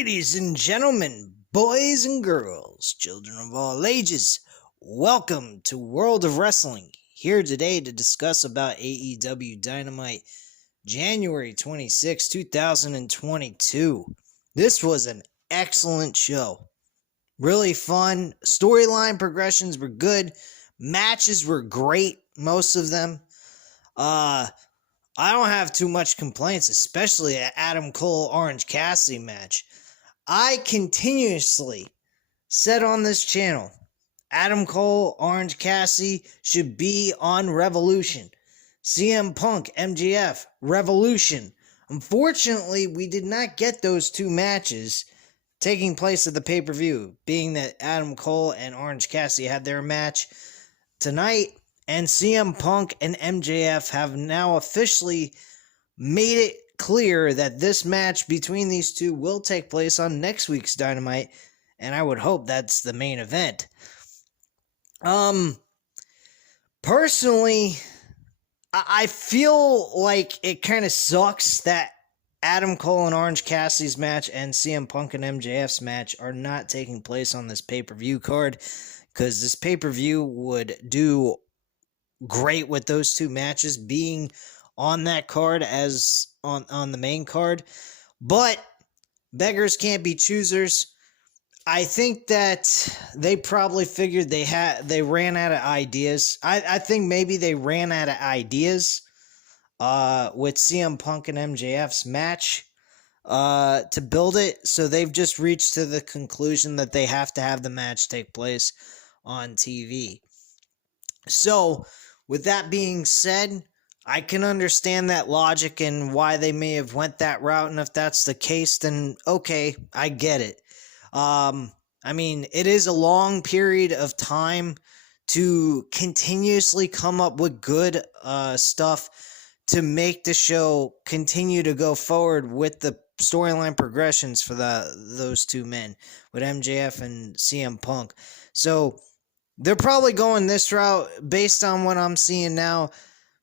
Ladies and gentlemen, boys and girls, children of all ages, welcome to World of Wrestling. Here today to discuss about AEW Dynamite January 26, 2022. This was an excellent show. Really fun. Storyline progressions were good. Matches were great, most of them. I don't have too much complaints, especially at Adam Cole Orange Cassidy match. I continuously said on this channel, Adam Cole Orange Cassidy should be on Revolution. CM Punk MJF Revolution. Unfortunately, we did not get those two matches taking place at the pay-per-view, being that Adam Cole and Orange Cassidy had their match tonight. And CM Punk and MJF have now officially made it clear that this match between these two will take place on next week's Dynamite, and I would hope that's the main event. Personally, I feel like it kind of sucks that Adam Cole and Orange Cassidy's match and CM Punk and MJF's match are not taking place on this pay-per-view card, because this pay-per-view would do great with those two matches being on that card as on the main card. But beggars can't be choosers. I think that they probably figured they ran out of ideas. I think maybe they ran out of ideas with CM Punk and MJF's match to build it. So they've just reached to the conclusion that they have to have the match take place on TV. So with that being said, I can understand that logic and why they may have went that route, and if that's the case, then okay, I get it. I mean, it is a long period of time to continuously come up with good stuff to make the show continue to go forward with the storyline progressions for those two men, with MJF and CM Punk. So they're probably going this route based on what I'm seeing now.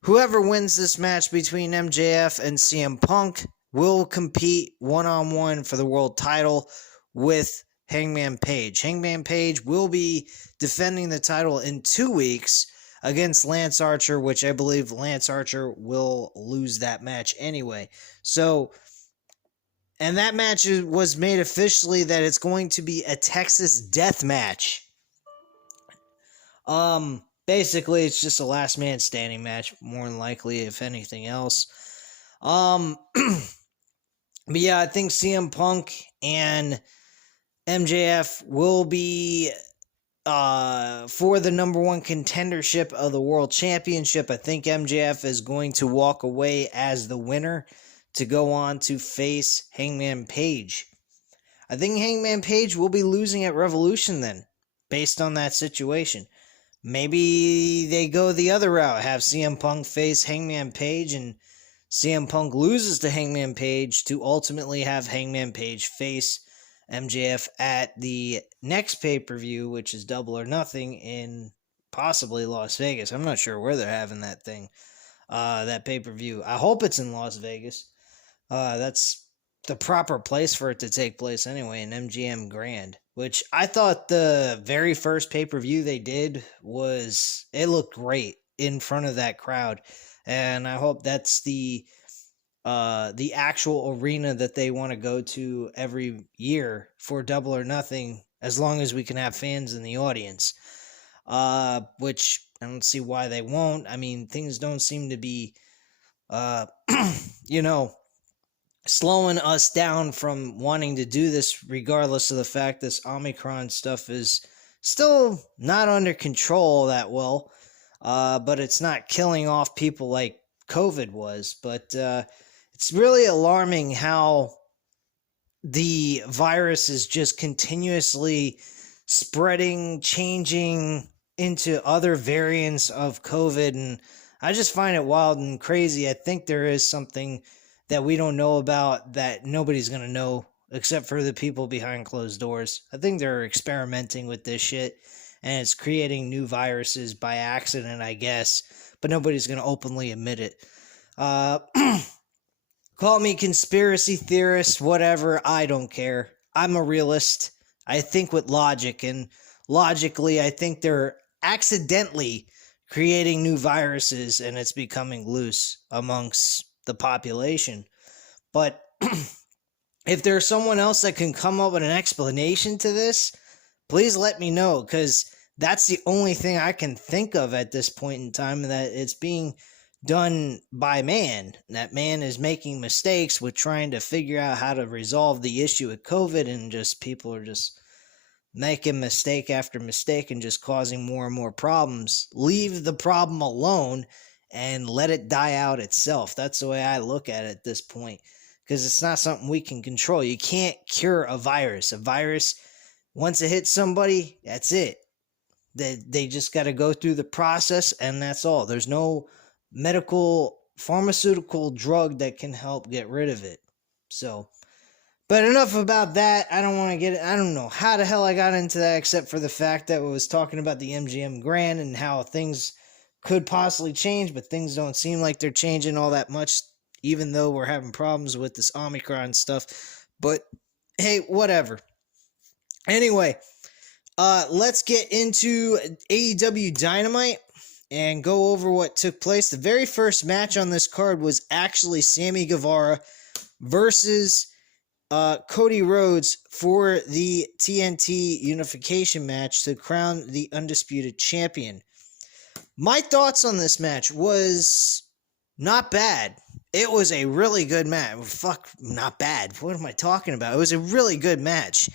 Whoever wins this match between MJF and CM Punk will compete one-on-one for the world title with Hangman Page. Hangman Page will be defending the title in 2 weeks against Lance Archer, which I believe Lance Archer will lose that match anyway. So, and that match was made officially that it's going to be a Texas death match. Basically, it's just a last man standing match, more than likely, if anything else. But yeah, I think CM Punk and MJF will be for the number one contendership of the World Championship. I think MJF is going to walk away as the winner to go on to face Hangman Page. I think Hangman Page will be losing at Revolution then, based on that situation. Maybe they go the other route, have CM Punk face Hangman Page, and CM Punk loses to Hangman Page to ultimately have Hangman Page face MJF at the next pay-per-view, which is Double or Nothing in possibly Las Vegas. I'm not sure where they're having that thing, that pay-per-view. I hope it's in Las Vegas. That's the proper place for it to take place anyway, in MGM Grand, which I thought the very first pay-per-view they did it looked great in front of that crowd, and I hope that's the actual arena that they want to go to every year for Double or Nothing, as long as we can have fans in the audience, which I don't see why they won't. I mean, things don't seem to be, slowing us down from wanting to do this, regardless of the fact this Omicron stuff is still not under control that well, but it's not killing off people like COVID was. But it's really alarming how the virus is just continuously spreading, changing into other variants of COVID, and I just find it wild and crazy. I think there is something that we don't know about that nobody's going to know except for the people behind closed doors. I think they're experimenting with this shit, and it's creating new viruses by accident, I guess, but nobody's going to openly admit it. Call me conspiracy theorist, whatever, I don't care. I'm a realist. I think with logic, and logically, I think they're accidentally creating new viruses and it's becoming loose amongst the population. But if there's someone else that can come up with an explanation to this, please let me know, because that's the only thing I can think of at this point in time, that it's being done by man. That man is making mistakes with trying to figure out how to resolve the issue with COVID, and just people are just making mistake after mistake and just causing more and more problems. Leave the problem alone and let it die out itself. That's the way I look at it at this point, because it's not something we can control. You can't cure a virus. A virus, once it hits somebody, that's it. They just got to go through the process, and that's all. There's no medical, pharmaceutical drug that can help get rid of it. So, but enough about that. I don't want to get it. I don't know how the hell I got into that, except for the fact that we was talking about the MGM Grand and how things could possibly change, but things don't seem like they're changing all that much, even though we're having problems with this Omicron stuff. But hey, whatever. Anyway, let's get into AEW Dynamite and go over what took place. The very first match on this card was actually Sammy Guevara versus Cody Rhodes for the TNT unification match to crown the undisputed champion. My thoughts on this match was not bad. It was a really good match. Fuck, not bad. What am I talking about? It was a really good match.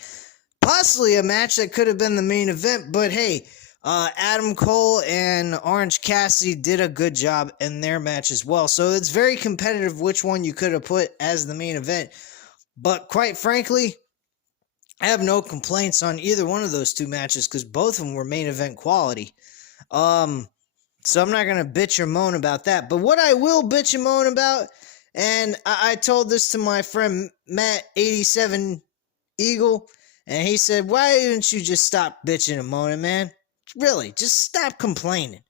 Possibly a match that could have been the main event, but hey, Adam Cole and Orange Cassidy did a good job in their match as well. So it's very competitive which one you could have put as the main event. But quite frankly, I have no complaints on either one of those two matches, because both of them were main event quality. So I'm not going to bitch or moan about that. But what I will bitch and moan about, and I told this to my friend Matt87 Eagle, and he said, why didn't you just stop bitching and moaning, man? Really, just stop complaining.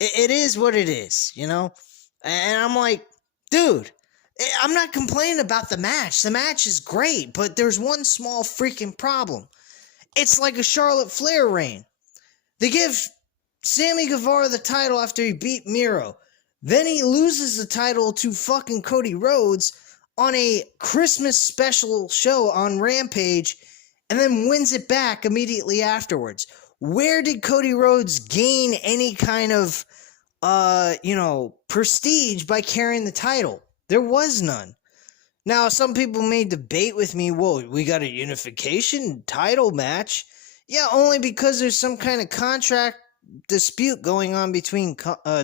It is what it is, you know? And I'm like, dude, I'm not complaining about the match. The match is great, but there's one small freaking problem. It's like a Charlotte Flair reign. They give Sammy Guevara the title after he beat Miro. Then he loses the title to fucking Cody Rhodes on a Christmas special show on Rampage, and then wins it back immediately afterwards. Where did Cody Rhodes gain any kind of, prestige by carrying the title? There was none. Now, some people may debate with me, well, we got a unification title match. Yeah, only because there's some kind of contract dispute going on between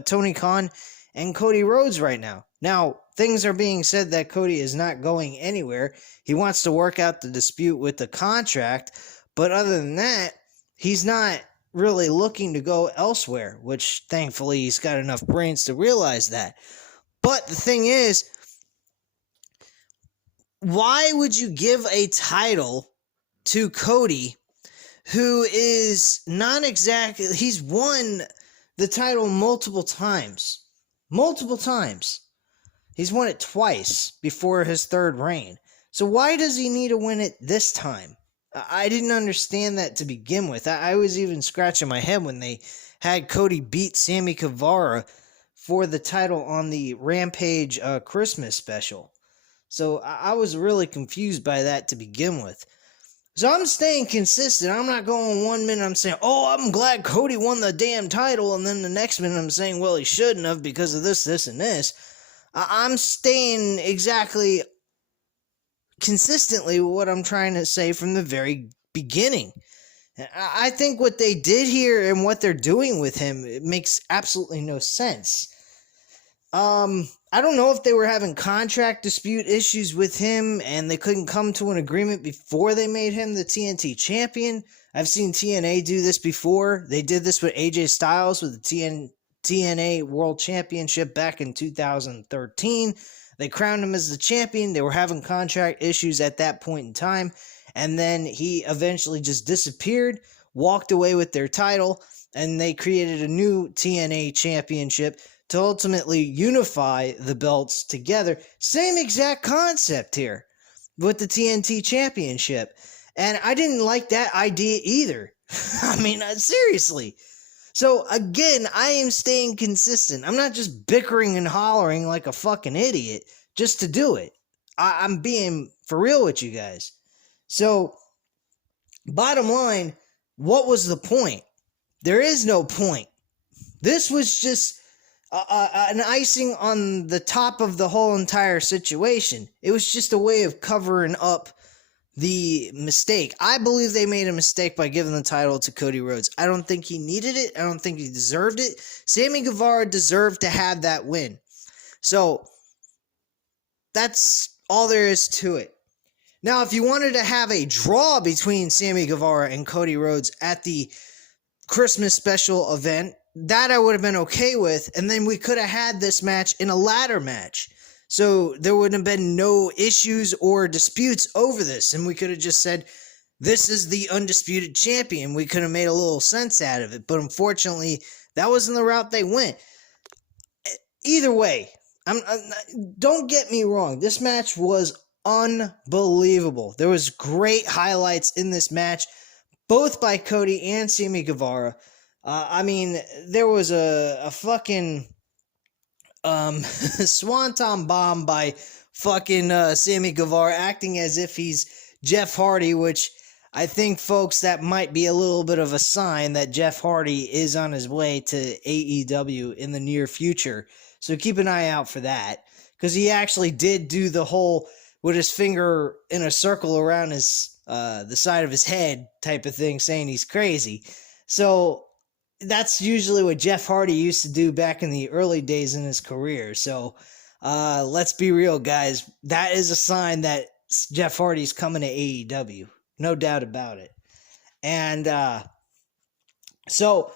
Tony Khan and Cody Rhodes right now. Now, things are being said that Cody is not going anywhere. He wants to work out the dispute with the contract, but other than that, he's not really looking to go elsewhere, which thankfully he's got enough brains to realize that. But the thing is, why would you give a title to Cody, who is not exactly, he's won the title multiple times. Multiple times. He's won it twice before his third reign. So why does he need to win it this time? I didn't understand that to begin with. I was even scratching my head when they had Cody beat Sammy Guevara for the title on the Rampage Christmas special. So I was really confused by that to begin with. So I'm staying consistent. I'm not going 1 minute I'm saying, oh, I'm glad Cody won the damn title, and then the next minute I'm saying, well, he shouldn't have because of this, this, and this. I'm staying exactly consistently with what I'm trying to say from the very beginning. I think what they did here and what they're doing with him, it makes absolutely no sense. I don't know if they were having contract dispute issues with him and they couldn't come to an agreement before they made him the TNT champion. I've seen TNA do this before. They did this with AJ Styles with the TNA World Championship back in 2013. They crowned him as the champion. They were having contract issues at that point in time. And then he eventually just disappeared, walked away with their title, and they created a new TNA championship to ultimately unify the belts together. Same exact concept here with the TNT championship. And I didn't like that idea either. I mean, seriously. So again, I am staying consistent. I'm not just bickering and hollering like a fucking idiot just to do it. I'm being for real with you guys. So, bottom line, what was the point? There is no point. This was just an icing on the top of the whole entire situation. It was just a way of covering up the mistake. I believe they made a mistake by giving the title to Cody Rhodes. I don't think he needed it. I don't think he deserved it. Sammy Guevara deserved to have that win. So, that's all there is to it. Now, if you wanted to have a draw between Sammy Guevara and Cody Rhodes at the Christmas special event, that I would have been okay with, and then we could have had this match in a ladder match. So there would have been no issues or disputes over this, and we could have just said, this is the undisputed champion. We could have made a little sense out of it, but unfortunately, that wasn't the route they went. Either way, don't get me wrong, this match was unbelievable. There was great highlights in this match, both by Cody and Sammy Guevara. I mean, there was a fucking swanton bomb by fucking Sammy Guevara, acting as if he's Jeff Hardy, which I think, folks, that might be a little bit of a sign that Jeff Hardy is on his way to AEW in the near future. So keep an eye out for that, because he actually did do the whole with his finger in a circle around his the side of his head type of thing, saying he's crazy. So that's usually what Jeff Hardy used to do back in the early days in his career. So let's be real, guys. That is a sign that Jeff Hardy's coming to AEW. No doubt about it. And so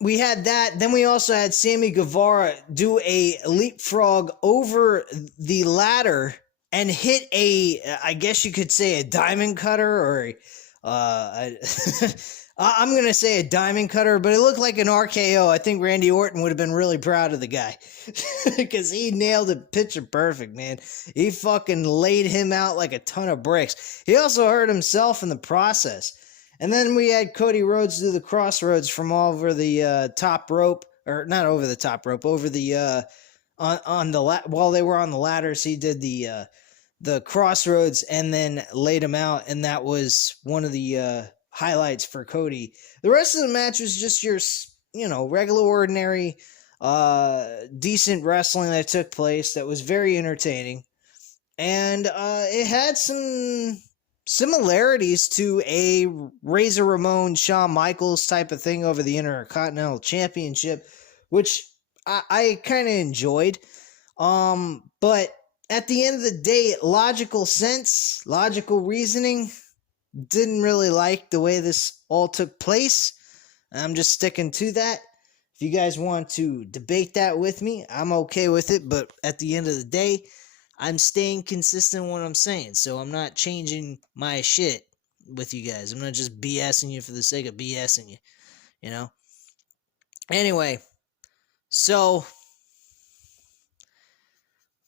we had that. Then we also had Sammy Guevara do a leapfrog over the ladder and hit I guess you could say a diamond cutter, or I'm going to say a diamond cutter, but it looked like an RKO. I think Randy Orton would have been really proud of the guy because he nailed it picture perfect, man. He fucking laid him out like a ton of bricks. He also hurt himself in the process. And then we had Cody Rhodes do the crossroads from over the top rope, or not over the top rope, over the while they were on the ladders. He did the crossroads and then laid him out, and that was one of the highlights for Cody. The rest of the match was just your, regular, ordinary, decent wrestling that took place that was very entertaining, and it had some similarities to a Razor Ramon, Shawn Michaels type of thing over the Intercontinental Championship, which I kind of enjoyed. But at the end of the day, logical sense, logical reasoning, didn't really like the way this all took place. I'm just sticking to that. If you guys want to debate that with me, I'm okay with it. But at the end of the day, I'm staying consistent in what I'm saying. So I'm not changing my shit with you guys. I'm not just BSing you for the sake of BSing you, Anyway, so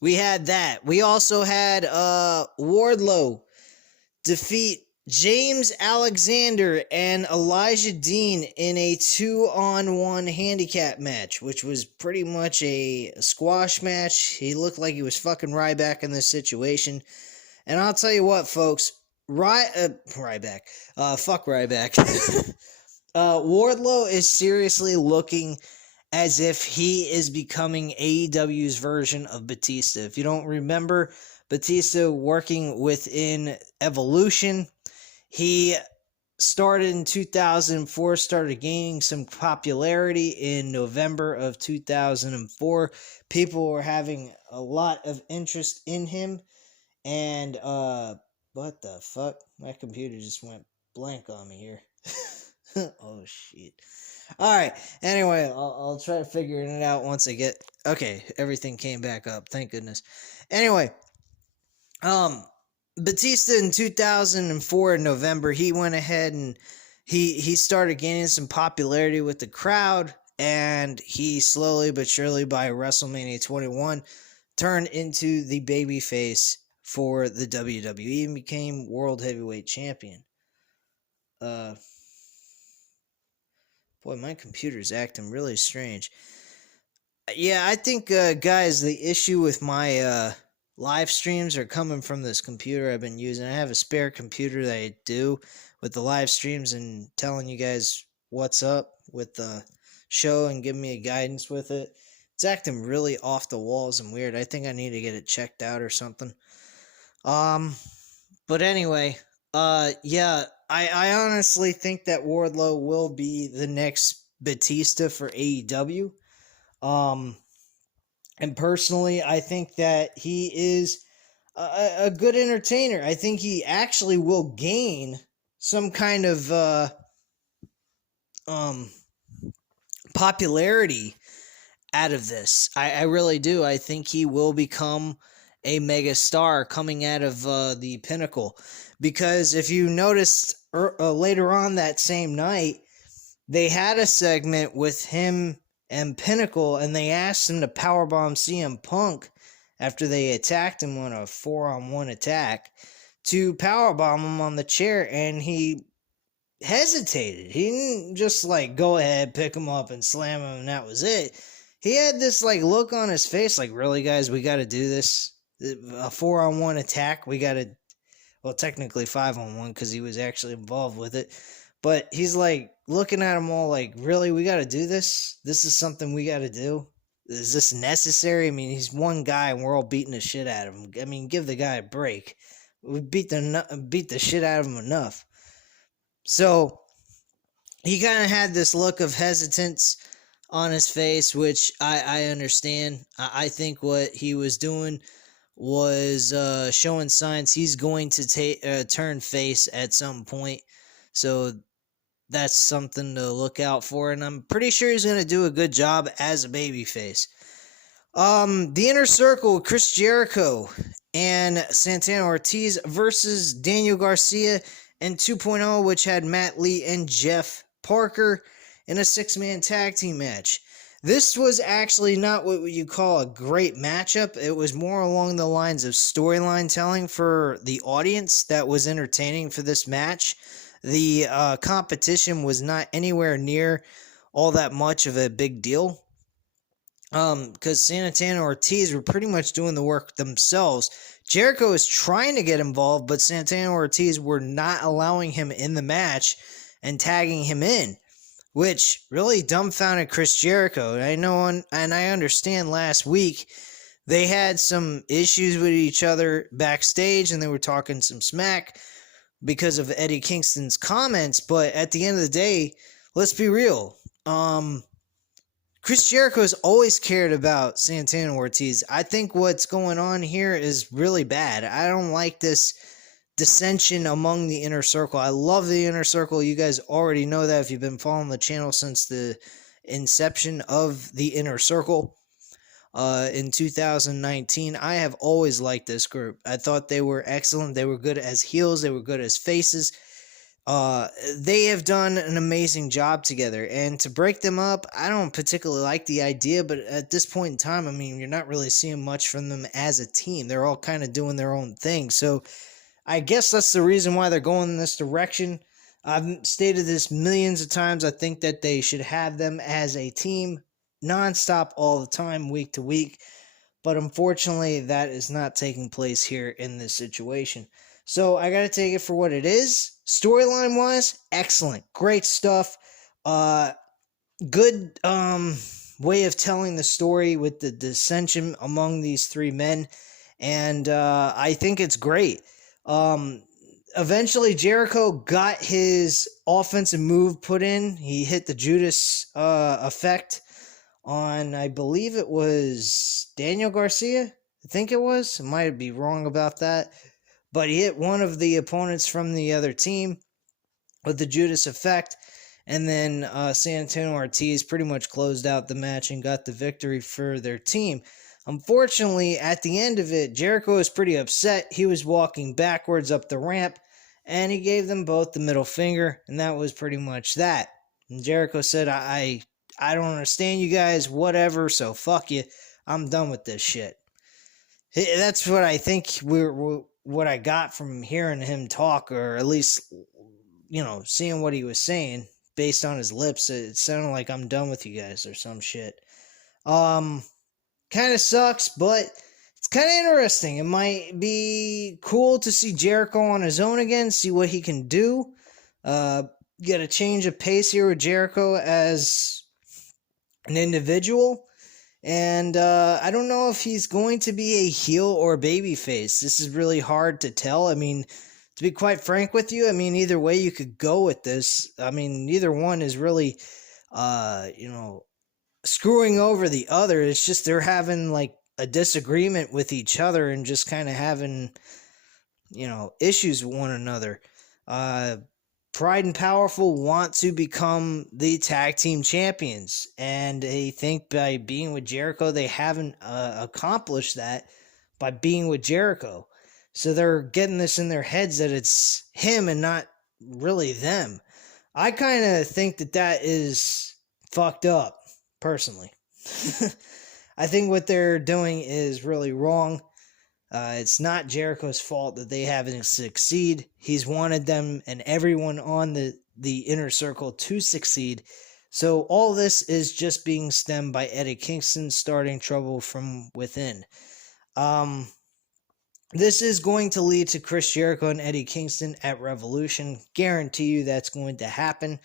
we had that. We also had Wardlow defeat James Alexander and Elijah Dean in a 2-on-1 handicap match, which was pretty much a squash match. He looked like he was fucking Ryback in this situation. And I'll tell you what, folks, Ryback. Fuck Ryback. Wardlow is seriously looking as if he is becoming AEW's version of Batista. If you don't remember, Batista working within Evolution, he started in 2004, started gaining some popularity in November of 2004. People were having a lot of interest in him, and what the fuck? My computer just went blank on me here. Oh shit. Alright, anyway, I'll try to figure it out once I get... Okay, everything came back up, thank goodness. Anyway, Batista in 2004 in November, he went ahead and he started gaining some popularity with the crowd, and he slowly but surely by WrestleMania 21 turned into the babyface for the WWE and became World Heavyweight Champion. Boy, my computer's acting really strange. Yeah, I think, guys, the issue with my live streams are coming from this computer I've been using. I have a spare computer that I do with the live streams and telling you guys what's up with the show and giving me a guidance with it. It's acting really off the walls and weird. I think I need to get it checked out or something. But anyway, yeah, I honestly think that Wardlow will be the next Batista for AEW. And personally, I think that he is a good entertainer. I think he actually will gain some kind of popularity out of this. I really do. I think he will become a mega star coming out of the Pinnacle. Because if you noticed later on that same night, they had a segment with him and Pinnacle, and they asked him to powerbomb CM Punk after they attacked him on a 4-on-1 attack, to powerbomb him on the chair, and he hesitated. He didn't just like go ahead, pick him up, and slam him, and that was it. He had this like look on his face, like, really, guys, we got to do this? A 4-on-1 attack? We got to, well, technically 5-on-1 because he was actually involved with it. But he's like looking at them all like, really, we got to do this? This is something we got to do? Is this necessary? I mean, he's one guy and we're all beating the shit out of him. I mean, give the guy a break. We beat the shit out of him enough. So he kind of had this look of hesitance on his face, which I understand. I think what he was doing was showing signs he's going to turn face at some point. So that's something to look out for, and I'm pretty sure he's going to do a good job as a babyface. The Inner Circle, Chris Jericho and Santana Ortiz versus Daniel Garcia and 2.0, which had Matt Lee and Jeff Parker in a 6-man tag team match. This was actually not what you call a great matchup. It was more along the lines of storyline telling for the audience that was entertaining for this match. The competition was not anywhere near all that much of a big deal. Because Santana Ortiz were pretty much doing the work themselves. Jericho was trying to get involved, but Santana Ortiz were not allowing him in the match and tagging him in, which really dumbfounded Chris Jericho. I know, and I understand last week they had some issues with each other backstage, and they were talking some smack because of Eddie Kingston's comments, but at the end of the day, let's be real. Chris Jericho has always cared about Santana Ortiz. I think what's going on here is really bad. I don't like this dissension among the Inner Circle. I love the Inner Circle. You guys already know that if you've been following the channel since the inception of the Inner Circle. In 2019, I have always liked this group. I thought they were excellent. They were good as heels. They were good as faces. They have done an amazing job together. And to break them up, I don't particularly like the idea, but at this point in time, I mean, you're not really seeing much from them as a team. They're all kind of doing their own thing. So I guess that's the reason why they're going in this direction. I've stated this millions of times. I think that they should have them as a team nonstop all the time, week to week, but unfortunately that is not taking place here in this situation. So I gotta take it for what it is. Storyline wise, excellent, great stuff. Good way of telling the story with the dissension among these three men, and I think it's great. Eventually Jericho got his offensive move put in. He hit the Judas effect on, I believe it was Daniel Garcia. I think it was. I might be wrong about that. But he hit one of the opponents from the other team with the Judas effect. And then Santana Ortiz pretty much closed out the match and got the victory for their team. Unfortunately, at the end of it, Jericho was pretty upset. He was walking backwards up the ramp, and he gave them both the middle finger, and that was pretty much that. And Jericho said, I don't understand you guys, whatever, so fuck you. I'm done with this shit. That's what I think what I got from hearing him talk, or at least, seeing what he was saying based on his lips. It sounded like I'm done with you guys or some shit. Um, Kind of sucks, but it's kind of interesting. It might be cool to see Jericho on his own again, see what he can do. Uh, get a change of pace here with Jericho as an individual. And I don't know if he's going to be a heel or babyface. This is really hard to tell. I mean, to be quite frank with you, I mean, either way you could go with this. I mean, neither one is really, screwing over the other. It's just they're having like a disagreement with each other and just kind of having, issues with one another. Pride and Powerful want to become the tag team champions, and they think by being with Jericho, they haven't accomplished that by being with Jericho. So they're getting this in their heads that it's him and not really them. I kind of think that is fucked up, personally. I think what they're doing is really wrong. It's not Jericho's fault that they haven't succeed. He's wanted them and everyone on the inner circle to succeed. So all this is just being stemmed by Eddie Kingston starting trouble from within. This is going to lead to Chris Jericho and Eddie Kingston at Revolution. Guarantee you that's going to happen.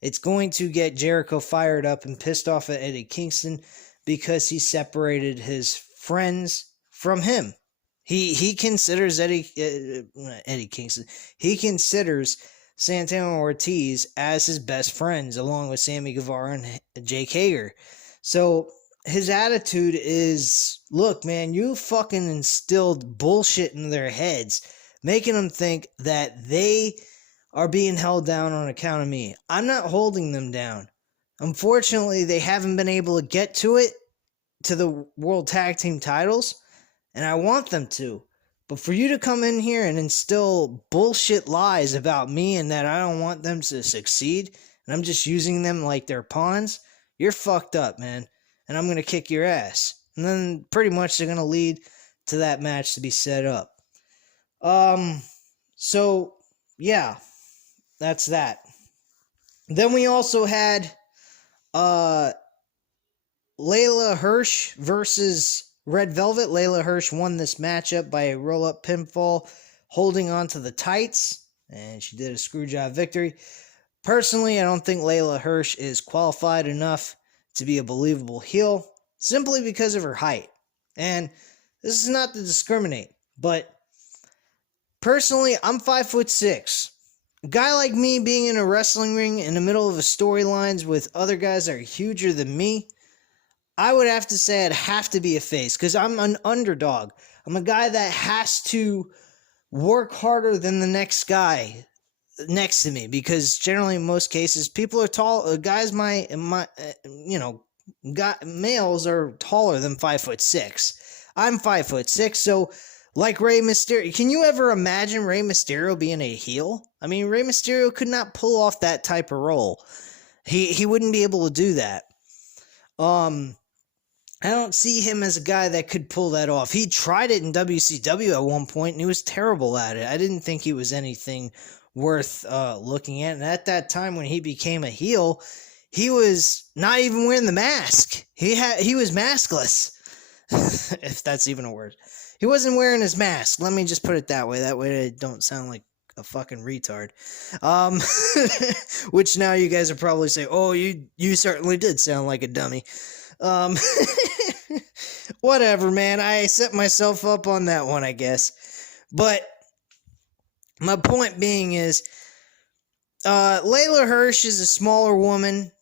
It's going to get Jericho fired up and pissed off at Eddie Kingston because he separated his friends from him. He considers Eddie Kingston. He considers Santana Ortiz as his best friends, along with Sammy Guevara and Jake Hager. So his attitude is, look, man, you fucking instilled bullshit in their heads, making them think that they are being held down on account of me. I'm not holding them down. Unfortunately, they haven't been able to get to the World Tag Team titles, and I want them to. But for you to come in here and instill bullshit lies about me and that I don't want them to succeed, and I'm just using them like they're pawns, you're fucked up, man. And I'm going to kick your ass. And then pretty much they're going to lead to that match to be set up. So, yeah, that's that. Then we also had Layla Hirsch versus Red Velvet. Layla Hirsch won this matchup by a roll-up pinfall, holding on to the tights, and she did a screwjob victory. Personally, I don't think Layla Hirsch is qualified enough to be a believable heel, simply because of her height. And this is not to discriminate, but personally, I'm 5'6". A guy like me being in a wrestling ring in the middle of a storylines with other guys that are huger than me, I would have to say I'd have to be a face, because I'm an underdog. I'm a guy that has to work harder than the next guy next to me, because generally in most cases people are tall. Males are taller than 5'6". I'm 5'6", so like Rey Mysterio, can you ever imagine Rey Mysterio being a heel? I mean, Rey Mysterio could not pull off that type of role. He wouldn't be able to do that. I don't see him as a guy that could pull that off. He tried it in WCW at one point, and he was terrible at it. I didn't think he was anything worth looking at. And at that time, when he became a heel, he was not even wearing the mask. He was maskless, if that's even a word. He wasn't wearing his mask. Let me just put it that way. That way I don't sound like a fucking retard. Which now you guys are probably saying, oh, you certainly did sound like a dummy. Whatever, man. I set myself up on that one, I guess. But my point being is, Layla Hirsch is a smaller woman.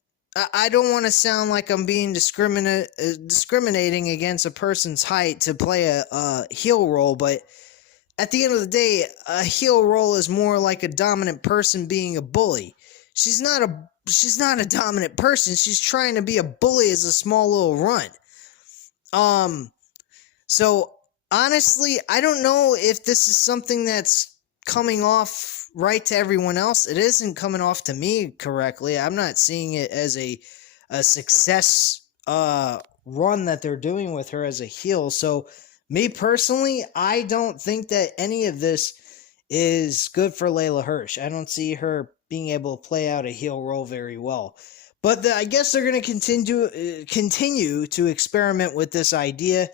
I don't want to sound like I'm being discriminating against a person's height to play a heel role, but at the end of the day, a heel role is more like a dominant person being a bully. She's not a dominant person. She's trying to be a bully as a small little runt. So honestly, I don't know if this is something that's coming off right to everyone else. It isn't coming off to me correctly. I'm not seeing it as a success run that they're doing with her as a heel. So Me personally, I don't think that any of this is good for Layla Hirsch. I don't see her being able to play out a heel role very well. But I guess they're going to continue to experiment with this idea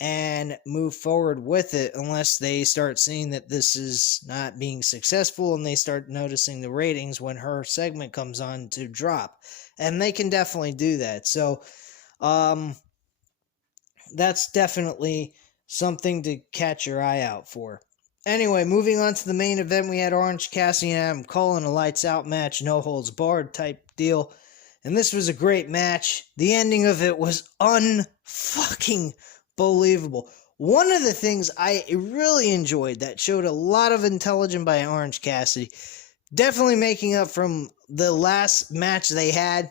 and move forward with it unless they start seeing that this is not being successful and they start noticing the ratings when her segment comes on to drop. And they can definitely do that. So, that's definitely something to catch your eye out for. Anyway, moving on to the main event, we had Orange Cassidy and Adam Cole in a lights out match, no holds barred type deal. And this was a great match. The ending of it was unfucking believable. One of the things I really enjoyed that showed a lot of intelligence by Orange Cassidy, definitely making up from the last match they had,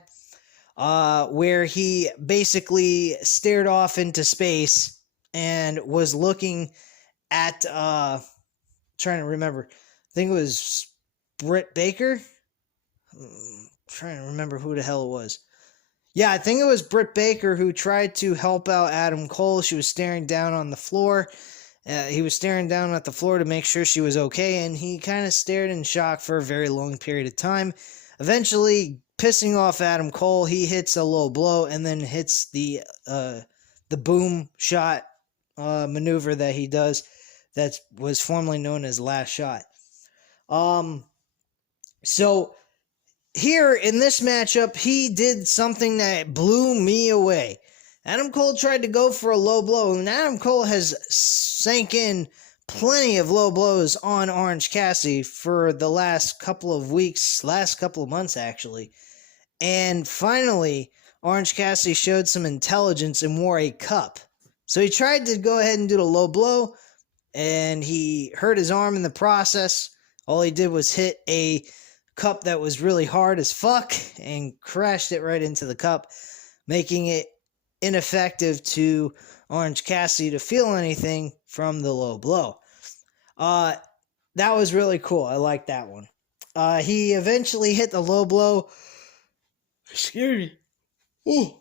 where he basically stared off into space and was looking at, trying to remember, I think it was Britt Baker? Trying to remember who the hell it was. Yeah, I think it was Britt Baker who tried to help out Adam Cole. She was staring down on the floor. He was staring down at the floor to make sure she was okay, and he kind of stared in shock for a very long period of time. Eventually, pissing off Adam Cole, he hits a low blow and then hits the boom shot maneuver that he does that was formerly known as Last Shot. So here in this matchup, he did something that blew me away. Adam Cole tried to go for a low blow, and Adam Cole has sank in plenty of low blows on Orange Cassidy for the last couple of weeks, last couple of months actually. And finally, Orange Cassidy showed some intelligence and wore a cup. So he tried to go ahead and do the low blow, and he hurt his arm in the process. All he did was hit a cup that was really hard as fuck and crashed it right into the cup, making it ineffective to Orange Cassidy to feel anything from the low blow. That was really cool. I like that one. He eventually hit the low blow. Excuse me. Ooh.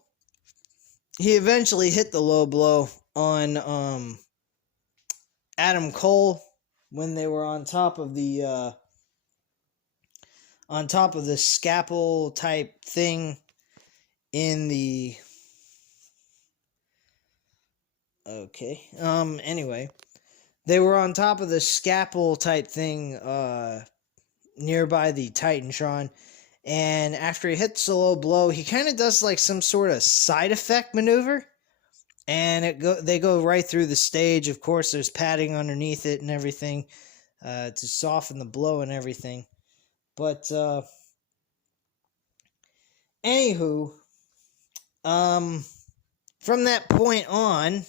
He eventually hit the low blow on Adam Cole when they were on top of the scalpel type thing in the... Okay. Anyway, they were on top of the scalpel type thing nearby the Titantron, and after he hits the low blow, he kind of does like some sort of side effect maneuver, and they go right through the stage. Of course, there's padding underneath it and everything to soften the blow and everything. But anywho, from that point on,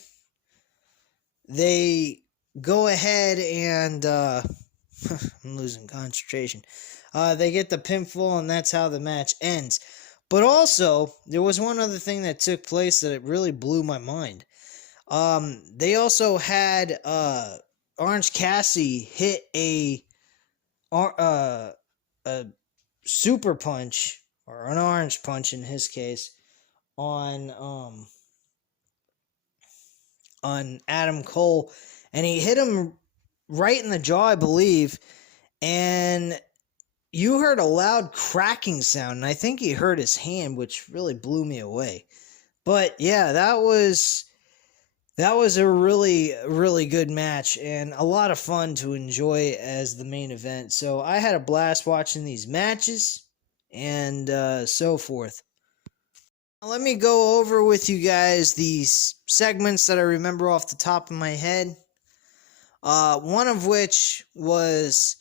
they go ahead and I'm losing concentration. They get the pinfall, and that's how the match ends. But also, there was one other thing that took place that it really blew my mind. They also had Orange Cassidy hit a super punch, or an orange punch in his case, on Adam Cole, and he hit him right in the jaw, I believe, and you heard a loud cracking sound, and I think he hurt his hand, which really blew me away. But yeah, that was a really, really good match and a lot of fun to enjoy as the main event. So I had a blast watching these matches and so forth. Let me go over with you guys these segments that I remember off the top of my head. One of which was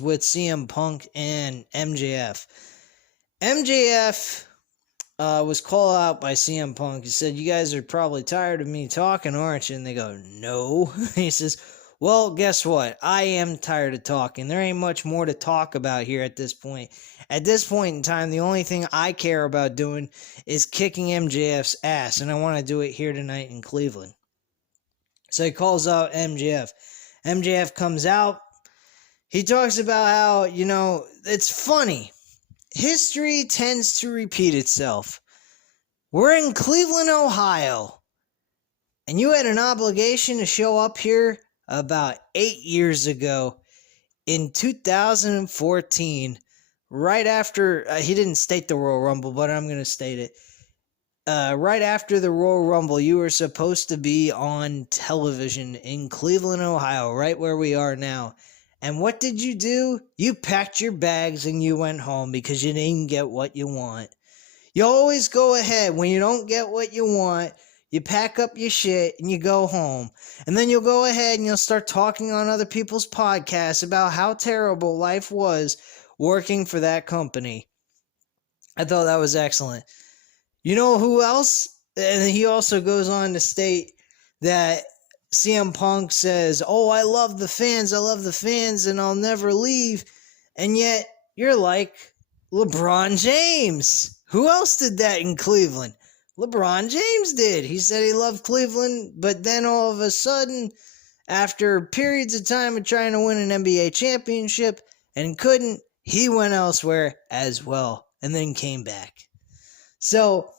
with CM Punk and MJF. MJF was called out by CM Punk. He said, "You guys are probably tired of me talking, aren't you?" And they go, "No." He says, "Well, guess what? I am tired of talking. There ain't much more to talk about here at this point. At this point in time, the only thing I care about doing is kicking MJF's ass, and I want to do it here tonight in Cleveland." So he calls out MJF. MJF comes out. He talks about how, it's funny. History tends to repeat itself. We're in Cleveland, Ohio, and you had an obligation to show up here about 8 years ago in 2014, right after he didn't state the Royal Rumble, but I'm going to state it. Right after the Royal Rumble, you were supposed to be on television in Cleveland, Ohio, right where we are now. And what did you do? You packed your bags and you went home because you didn't get what you want. You always go ahead when you don't get what you want. You pack up your shit and you go home. And then you'll go ahead and you'll start talking on other people's podcasts about how terrible life was working for that company. I thought that was excellent. You know who else? And he also goes on to state that CM Punk says, "Oh, I love the fans, and I'll never leave." And yet, you're like LeBron James. Who else did that in Cleveland? LeBron James did. He said he loved Cleveland, but then all of a sudden, after periods of time of trying to win an NBA championship and couldn't, he went elsewhere as well and then came back. So,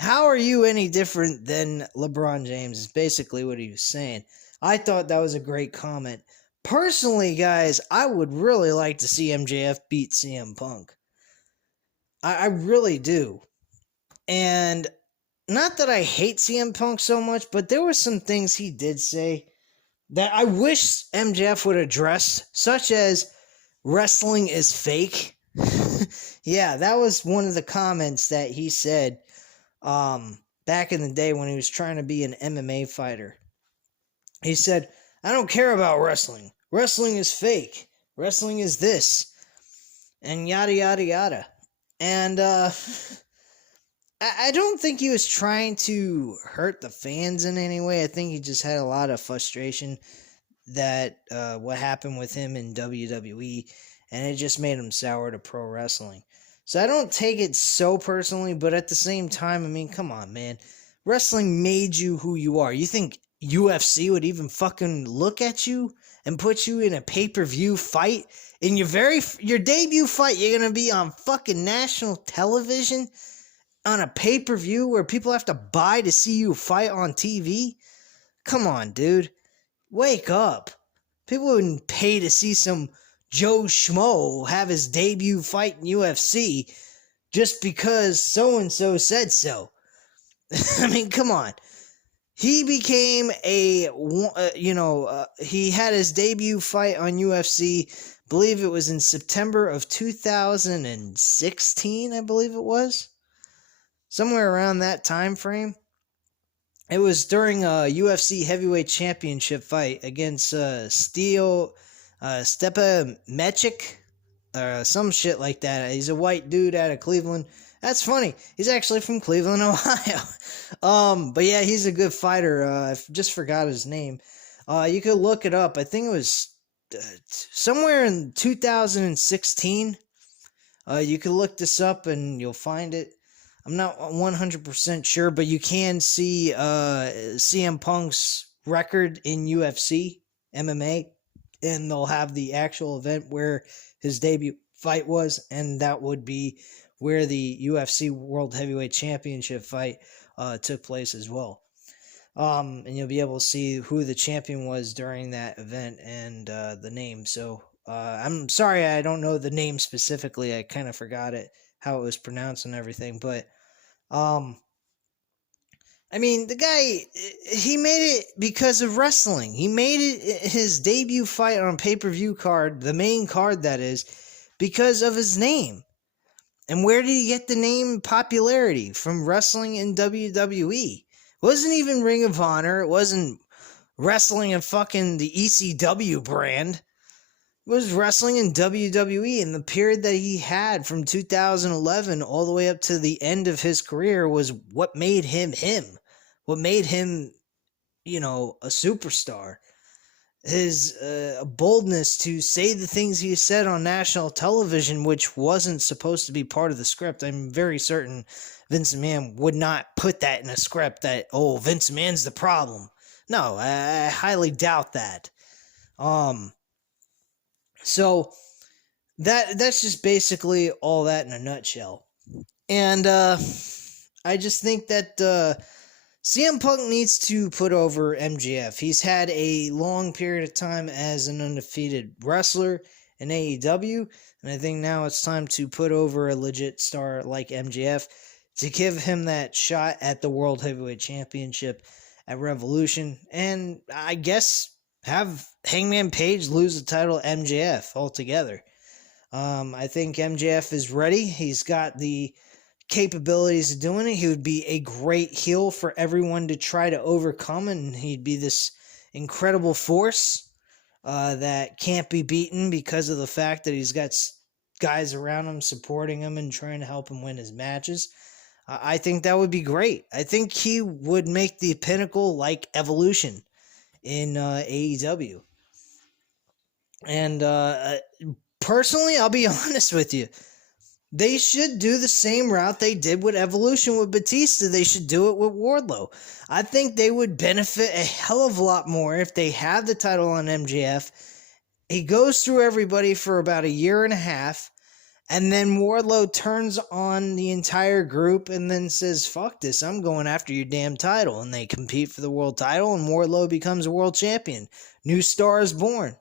how are you any different than LeBron James is basically what he was saying. I thought that was a great comment. Personally, guys, I would really like to see MJF beat CM Punk. I really do. And not that I hate CM Punk so much, but there were some things he did say that I wish MJF would address, such as wrestling is fake. Yeah, that was one of the comments that he said back in the day when he was trying to be an MMA fighter. He said, "I don't care about wrestling. Wrestling is fake. Wrestling is this." And yada, yada, yada. And I don't think he was trying to hurt the fans in any way. I think he just had a lot of frustration that what happened with him in WWE, and it just made him sour to pro wrestling. So I don't take it so personally, but at the same time, I mean, come on, man. Wrestling made you who you are. You think UFC would even fucking look at you and put you in a pay-per-view fight? In your debut fight, you're going to be on fucking national television on a pay-per-view where people have to buy to see you fight on TV? Come on, dude. Wake up. People wouldn't pay to see some Joe Schmo have his debut fight in UFC just because so-and-so said so. I mean, come on. He became he had his debut fight on UFC, believe it was in September of 2016, I believe it was. Somewhere around that time frame. It was during a UFC heavyweight championship fight against Stepa Mechik, or some shit like that. He's a white dude out of Cleveland. That's funny. He's actually from Cleveland, Ohio. But yeah, he's a good fighter. I just forgot his name. You could look it up. I think it was somewhere in 2016. You could look this up and you'll find it. I'm not 100% sure, but you can see CM Punk's record in UFC, MMA, and they'll have the actual event where his debut fight was, and that would be where the UFC World Heavyweight Championship fight took place as well. And you'll be able to see who the champion was during that event and the name. So I'm sorry I don't know the name specifically. I kind of forgot it, how it was pronounced and everything. But I mean, the guy, he made it because of wrestling. He made it his debut fight on pay-per-view card, the main card that is, because of his name. And where did he get the name popularity? From wrestling in WWE. It wasn't even Ring of Honor. It wasn't wrestling in fucking the ECW brand. It was wrestling in WWE. And the period that he had from 2011 all the way up to the end of his career was what made him him. What made him, a superstar. His boldness to say the things he said on national television, which wasn't supposed to be part of the script. I'm very certain Vince McMahon would not put that in a script that, oh, Vince McMahon's the problem. No, I highly doubt that. So that's just basically all that in a nutshell. And I just think that CM Punk needs to put over MJF. He's had a long period of time as an undefeated wrestler in AEW, and I think now it's time to put over a legit star like MJF to give him that shot at the World Heavyweight Championship at Revolution, and I guess have Hangman Page lose the title to MJF altogether. I think MJF is ready. He's got the capabilities of doing it. He would be a great heel for everyone to try to overcome, and he'd be this incredible force that can't be beaten because of the fact that he's got guys around him supporting him and trying to help him win his matches. I think that would be great. I think he would make the pinnacle like Evolution in AEW. And personally, I'll be honest with you. They should do the same route they did with Evolution with Batista. They should do it with Wardlow. I think they would benefit a hell of a lot more if they have the title on MJF. He goes through everybody for about a year and a half, and then Wardlow turns on the entire group and then says, fuck this, I'm going after your damn title. And they compete for the world title, and Wardlow becomes a world champion. New star is born.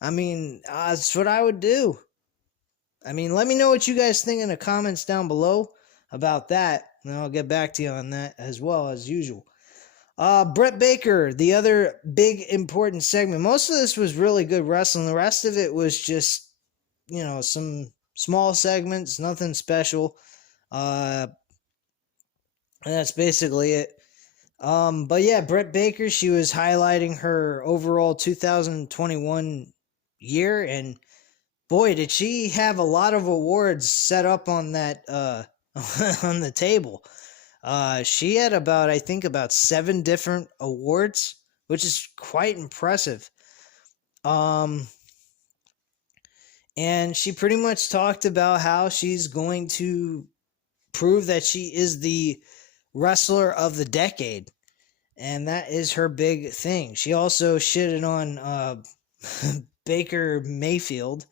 I mean, that's what I would do. I mean, let me know what you guys think in the comments down below about that, and I'll get back to you on that as well as usual. Brett Baker, the other big important segment. Most of this was really good wrestling. The rest of it was just, some small segments, nothing special. And that's basically it. But yeah, Brett Baker, she was highlighting her overall 2021 year, and boy, did she have a lot of awards set up on that on the table. She had about 7 different awards, which is quite impressive. And she pretty much talked about how she's going to prove that she is the wrestler of the decade. And that is her big thing. She also shitted on Baker Mayfield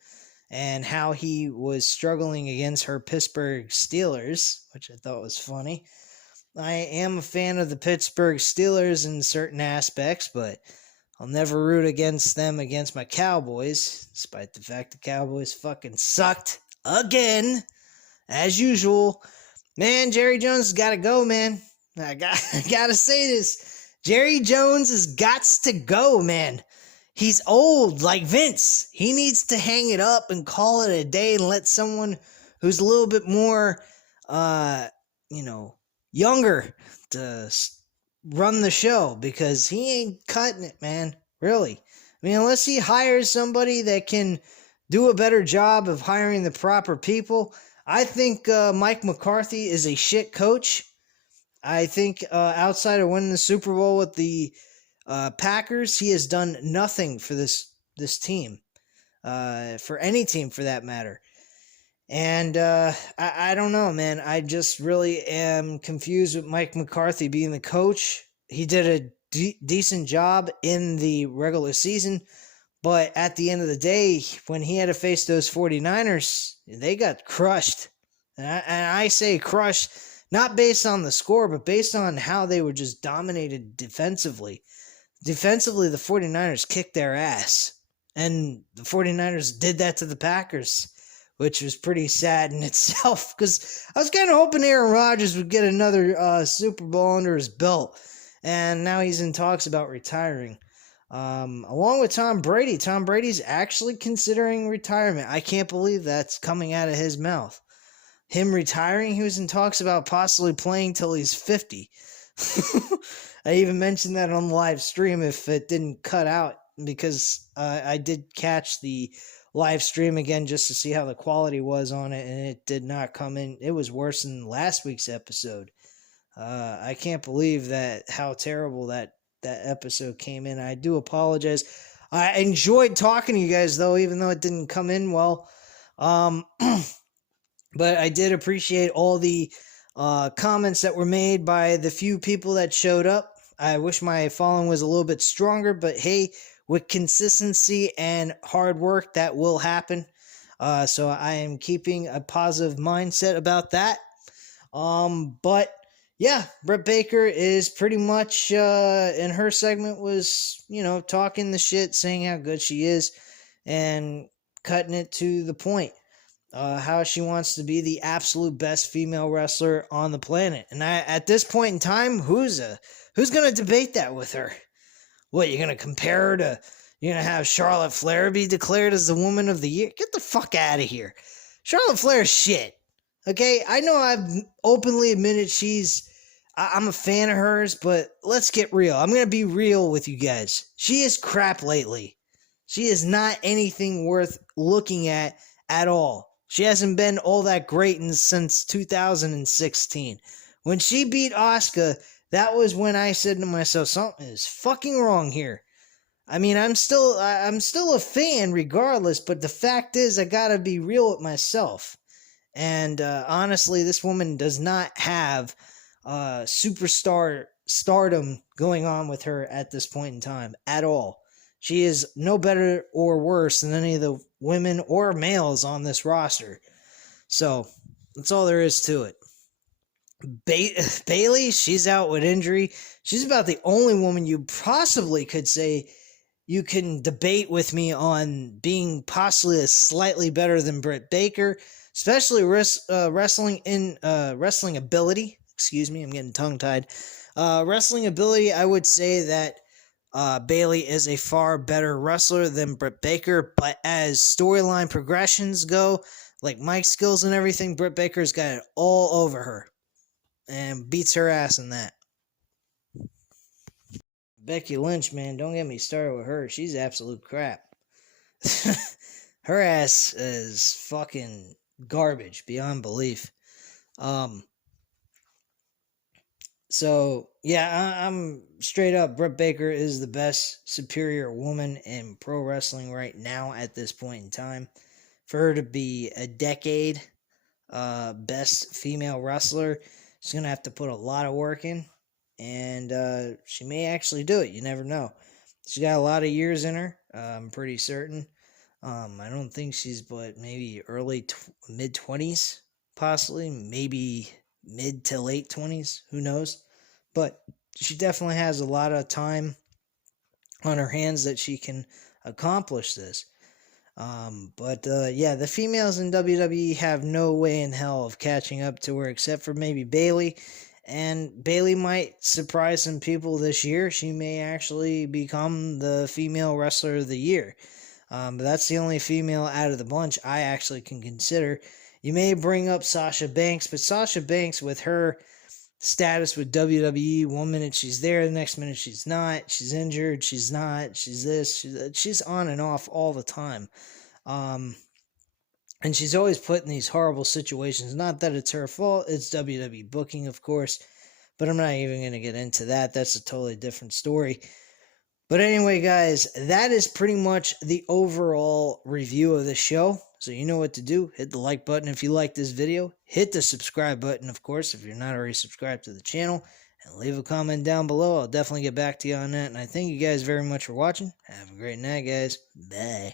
and how he was struggling against her Pittsburgh Steelers, which I thought was funny. I am a fan of the Pittsburgh Steelers in certain aspects, but I'll never root against them against my Cowboys, despite the fact the Cowboys fucking sucked again, as usual. Man, Jerry Jones has got to go, man. I gotta say this. Jerry Jones has got to go, man. He's old, like Vince. He needs to hang it up and call it a day and let someone who's a little bit more, younger to run the show, because he ain't cutting it, man. Really. I mean, unless he hires somebody that can do a better job of hiring the proper people. I think Mike McCarthy is a shit coach. I think outside of winning the Super Bowl with the Packers, he has done nothing for this team, for any team for that matter. And I don't know, man. I just really am confused with Mike McCarthy being the coach. He did a decent job in the regular season, but at the end of the day, when he had to face those 49ers, they got crushed. And I say crushed, not based on the score, but based on how they were just dominated defensively. Defensively, the 49ers kicked their ass. And the 49ers did that to the Packers, which was pretty sad in itself, because I was kind of hoping Aaron Rodgers would get another Super Bowl under his belt. And now he's in talks about retiring. Along with Tom Brady. Tom Brady's actually considering retirement. I can't believe that's coming out of his mouth. Him retiring, he was in talks about possibly playing till he's 50. I even mentioned that on the live stream if it didn't cut out, because I did catch the live stream again just to see how the quality was on it, and it did not come in. It was worse than last week's episode. I can't believe how terrible that episode came in. I do apologize. I enjoyed talking to you guys, though, even though it didn't come in well. But I did appreciate all the comments that were made by the few people that showed up. I wish my following was a little bit stronger, but hey, with consistency and hard work, that will happen. So I am keeping a positive mindset about that. But yeah, Britt Baker is pretty much in her segment was, talking the shit, saying how good she is, and cutting it to the point. How she wants to be the absolute best female wrestler on the planet. And at this point in time, who's gonna debate that with her? What, you're gonna compare her to? You're gonna have Charlotte Flair be declared as the woman of the year? Get the fuck out of here. Charlotte Flair's shit. Okay, I know I've openly admitted I'm a fan of hers, but let's get real. I'm gonna be real with you guys. She is crap lately. She is not anything worth looking at all. She hasn't been all that great since 2016. When she beat Asuka, that was when I said to myself, something is fucking wrong here. I mean, I'm still a fan regardless, but the fact is I gotta be real with myself. And honestly, this woman does not have superstar stardom going on with her at this point in time at all. She is no better or worse than any of the women or males on this roster. So that's all there is to it. Bailey, she's out with injury. She's about the only woman you possibly could say you can debate with me on being possibly slightly better than Britt Baker, especially wrestling ability. Excuse me, I'm getting tongue-tied. Wrestling ability, I would say that Bailey is a far better wrestler than Britt Baker, but as storyline progressions go, like mic skills and everything, Britt Baker's got it all over her and beats her ass in that. Becky Lynch, man, don't get me started with her. She's absolute crap. Her ass is fucking garbage beyond belief. So, yeah, I'm straight up. Britt Baker is the best superior woman in pro wrestling right now at this point in time. For her to be a decade best female wrestler, she's going to have to put a lot of work in. And she may actually do it. You never know. She's got a lot of years in her. I'm pretty certain. I don't think she's but maybe mid-20s, possibly. Maybe mid to late 20s. Who knows? But she definitely has a lot of time on her hands that she can accomplish this. Yeah, the females in WWE have no way in hell of catching up to her except for maybe Bailey. And Bailey might surprise some people this year. She may actually become the female wrestler of the year. But that's the only female out of the bunch I actually can consider. You may bring up Sasha Banks, but Sasha Banks, with her status with WWE, one minute she's there, the next minute she's not. She's injured, she's not, she's this, she's on and off all the time. And she's always put in these horrible situations. Not that it's her fault, it's WWE booking, of course. But I'm not even going to get into that. That's a totally different story. But anyway, guys, that is pretty much the overall review of the show. So you know what to do. Hit the like button if you like this video. Hit the subscribe button, of course, if you're not already subscribed to the channel. And leave a comment down below. I'll definitely get back to you on that. And I thank you guys very much for watching. Have a great night, guys. Bye.